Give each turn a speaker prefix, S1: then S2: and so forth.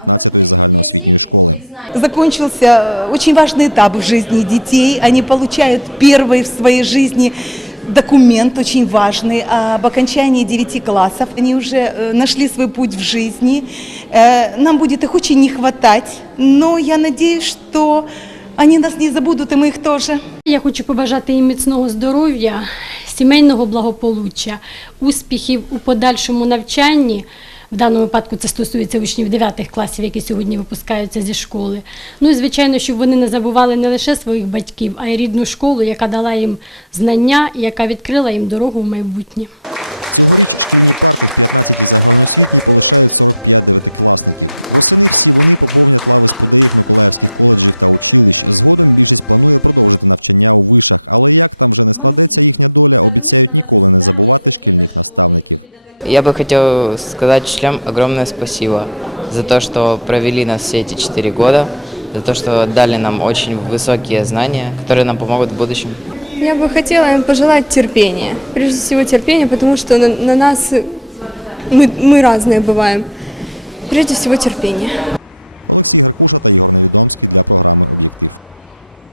S1: А может быть в библиотеке? Их знаете?
S2: Закончился э, очень важный этап в жизни детей. Они получают первый в своей жизни документ очень важный об окончании 9 классов. Они уже э, нашли свой путь в жизни. Э, Нам будет их очень не хватать, но я надеюсь, что они нас не забудут, и мы их тоже.
S3: Я хочу побажати їм міцного здоров'я, сімейного благополуччя, успіхів у подальшому навчанні. В даному випадку це стосується учнів 9 класів, які сьогодні випускаються зі школи. Ну і звичайно, щоб вони не забували не лише своїх батьків, а й рідну школу, яка дала їм знання і яка відкрила їм дорогу в майбутнє.
S4: Я бы хотел сказать учителям огромное спасибо за то, что провели нас все эти четыре года, за то, что дали нам очень высокие знания, которые нам помогут в будущем.
S5: Я бы хотела им пожелать терпения. Прежде всего терпения, потому что на, на нас мы, мы разные бываем. Прежде всего терпения.